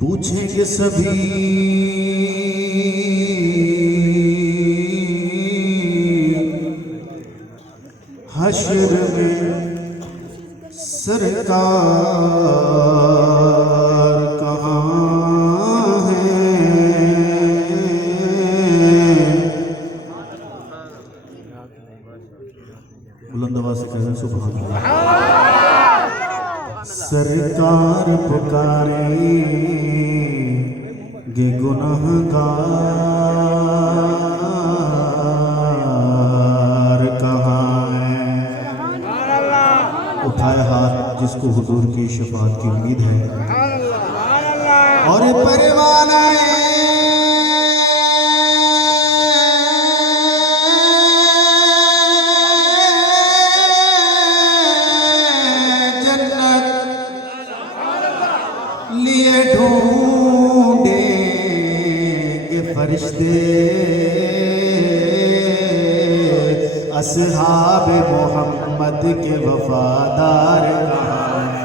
پوچھیں گے سبھی حشر میں سرکار کہاں ہے؟ بلند آواز سے کہہ رہے ہیں سبحان اللہ۔ سرکار پکاریں گے گنہگار کہاں ہے؟ اٹھائے ہاتھ جس کو حضور کی شفاعت کی امید ہے اور پروانہ لیے ڈھونڈیں گے فرشتے اصحاب محمد کے وفادار کہاں ہیں؟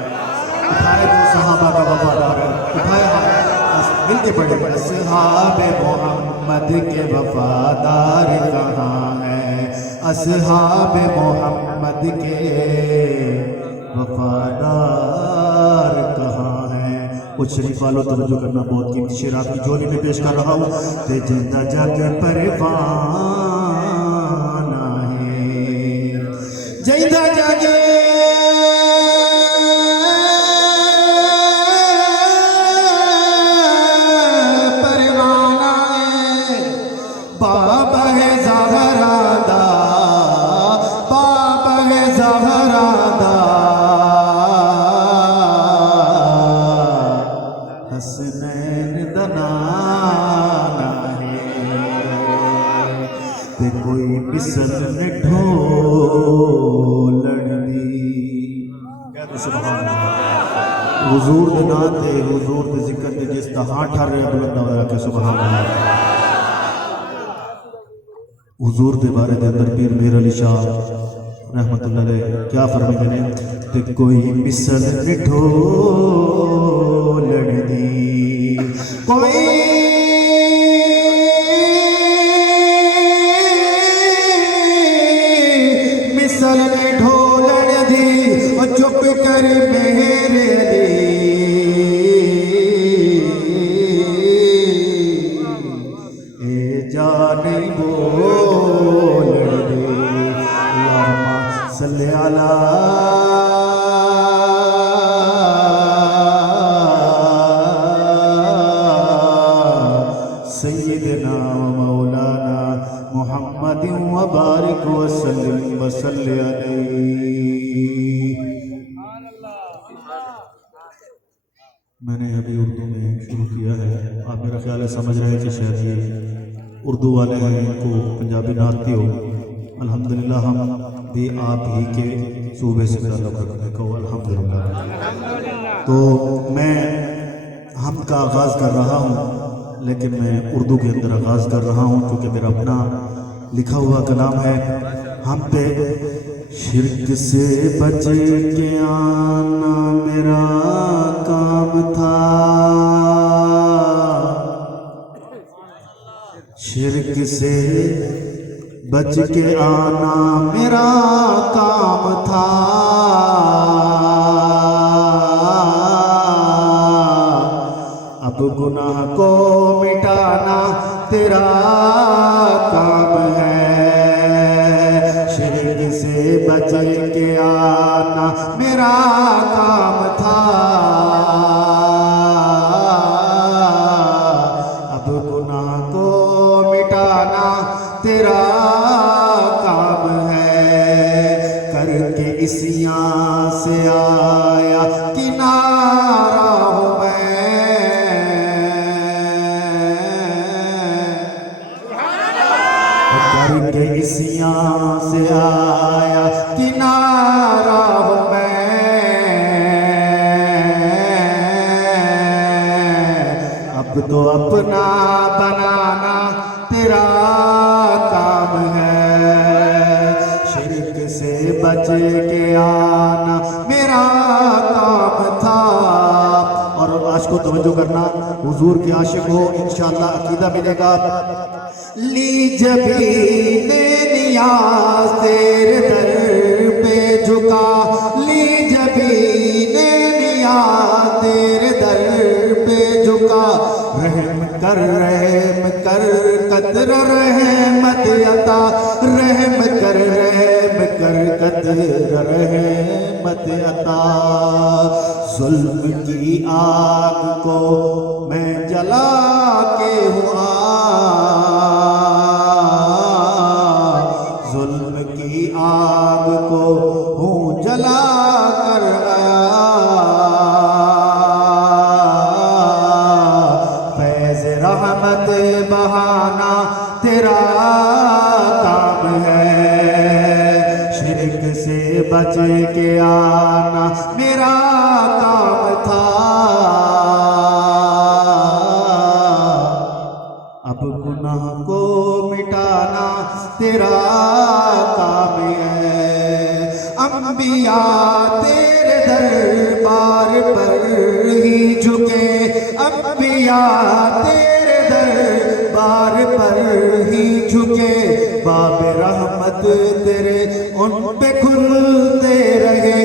اٹھائے جو صحابہ کا وفادار ہے، اٹھائے مل کے پڑھیں۔ اصحاب محمد کے وفادار کہاں ہیں؟ اصحاب محمد کے وفادار کہاں ہیں؟ کچھ شریف والوں توجہ کرنا، بہت قیمتی شعر آپ کی جھولی میں پیش کر رہا ہوں۔ تے زندہ جگ پروانہ ہے، زندہ جگ پروانہ ہے، بابا ہے زہرا دا، بابا ہے زہرا دا، حسنین دا نانا ہے، تے کوئی مثل نے ڈھولڑ دی۔ کہہ دو سبحان اللہ۔ حضور دے ناتے، حضور دے ذکر دے جس دا ہاں ٹھر رہے بلند آواز کے سبحان اللہ۔ حضور دے بارے دے اندر پیر میر علی شاہ رحمت اللہ علیہ کیا فرمائے نے؟ تے کوئی مثل نے ڈھولڑ دی، کوئی مثل نے ڈھولڑ دی، اور چپ کر میرے اے جان بولڑ دی، اللہم صلی علی سیدنا مولانا محمد وبارک وسلم وصلی علیہ۔ میں نے ابھی اردو میں شروع کیا ہے، آپ میرا خیال ہے سمجھ رہے ہیں کہ شاید یہ اردو والے ہیں، ان کو پنجابی نہ آتی ہو۔ الحمدللہ ہم بھی آپ ہی کے صوبے سے تعلق رکھنے کو الحمدللہ۔ تو میں حمد کا آغاز کر رہا ہوں، لیکن میں اردو کے اندر آغاز کر رہا ہوں کیونکہ میرا اپنا لکھا ہوا کلام ہے۔ ہم پہ شرک سے بچ کے آنا میرا کام تھا، شرک سے بچ کے آنا میرا کام تھا، اب گناہ کو مٹانا تیرا کام ہے، شرک سے بچ کے آنا میرا کام تھا، اب گناہ کو مٹانا تیرا کام ہے، کر کے عصیاں سے آیا کنارہ ہوں کر کے عصیاں سے آیا کنارہ ہوں اب تو اپنا بنانا تیرا کام ہے، شرک سے بچ کے آنا میرا کام تھا، اور آج کو توجہ کرنا حضور کے عاشق ہو انشاءاللہ عقیدہ ملے گا لی جبین نیاز تیرے در پہ جھکا لی جبین نیاز تیرے در پہ جھکا رحم کر قدر رحمت عطا رحم کر قدر رحمت عطا ظلم کی آگ کو میں جلا کے ہوا ظلم کی آگ کو ہوں جلا کر آیا فیض رحمت بہانا تیرا کام ہے شرک سے بچ کے آنا میرا کام تھا اب گناہ کو مٹانا تیرا کام ہے انبیاء تیرے دربار پر ہی جھکے انبیاء تیرے دربار پر ہی جھکے باب رحمت تیرے ان پہ کھلتے رہے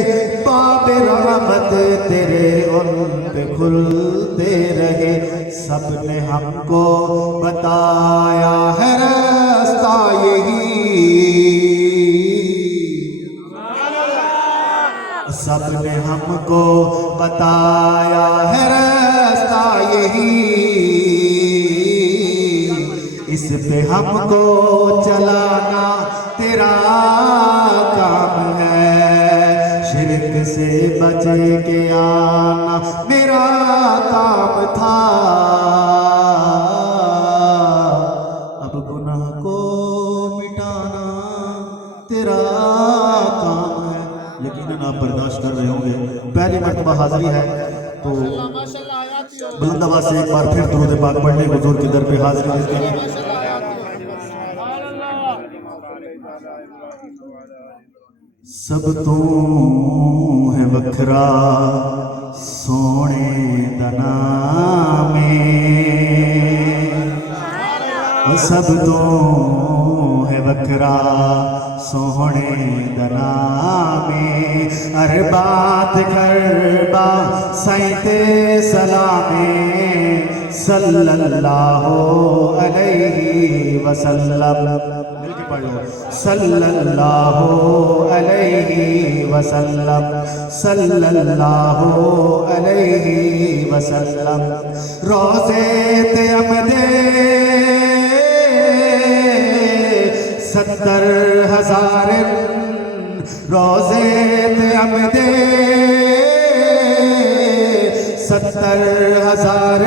باب رحمت تیرے ان پہ کھلتے رہے سب نے ہم کو بتایا ہے راستہ یہی سب نے ہم کو بتایا ہے راستہ یہی اس پہ ہم کو چلانا تیرا کام ہے شرک سے بچ کے آنا میرا کام تھا اب گناہ کو مٹانا تیرا کام ہے یقیناً آپ برداشت کر رہے ہوں گے پہلی مرتبہ حاضری ہے تو بلند آواز سے ایک بار پھر درود پاک پڑھ لیں حضور کے در پہ حاضری دیتے ہیں سب تو ہے وکھرا سونے دنا میں سب تو ہے وکھرا سونے دنا میں اربات گھربا سائنتے سلامے صلی اللہ علیہ وسلم مل کے پڑھ لو صلی اللہ علیہ وسلم صلی اللہ علیہ وسلم روزے تے امدے 70,000 روزے تے امدے 70,000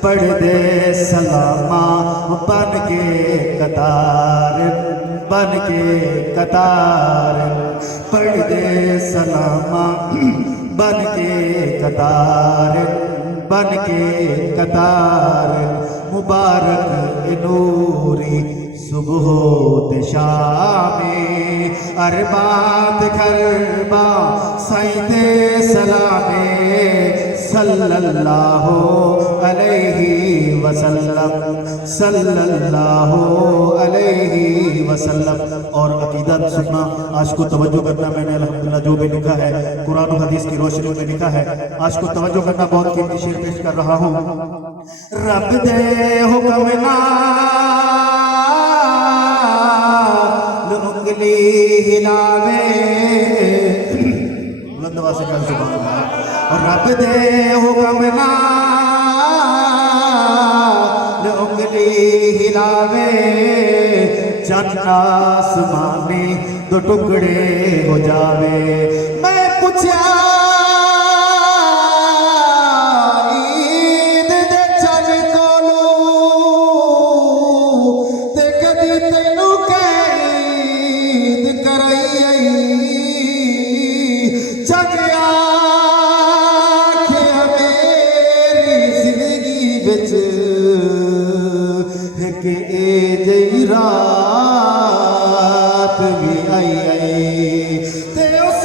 پڑھ دے سلامہ بن کے قطار بن کے قطار پڑھ دے سلامہ بن کے قطار بن کے قطار مبارک نوری صبح و شام اربات گھربا سائنتے سلامے صلی اللہ علیہ وسلم صلی اللہ علیہ وسلم اور عقیدہ سننا آج کو توجہ کرنا میں نے الحمدللہ جو بھی لکھا ہے قرآن و حدیث کی روشنی میں لکھا ہے آج کو توجہ کرنا بہت قیمتی شعر پیش کر رہا ہوں رب دے حکم انگلی ہلاوے بلند آواز سے کہہ سبحان اللہ رب دے حکم انگلی ہلاوے چند آسمانی دو ٹکڑے ہو جاوے میں پوچھا رات بھی آئی تے اس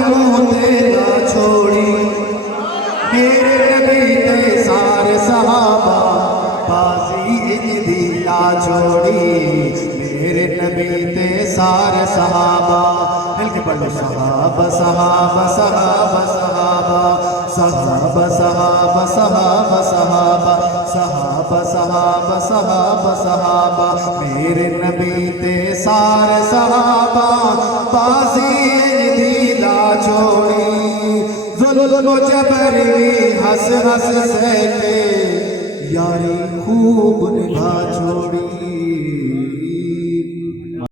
منہ تے لا چھوڑی میرے نبی تے سارے صحابہ بازی انج دی لا چھوڑی میرے نبی تے سارے صحابہ مل کے پڑھ لو صحابہ صحابہ صحابہ صحابہ صحابہ صحابہ صحابہ صحابہ صحابہ صحابہ صحابہ صحابہ میرے نبی تے سارے صحابہ بازی دی لا چھوڑی ظلم و جبر ہنس ہنس سہتے یاری خوب نبھا چھوڑی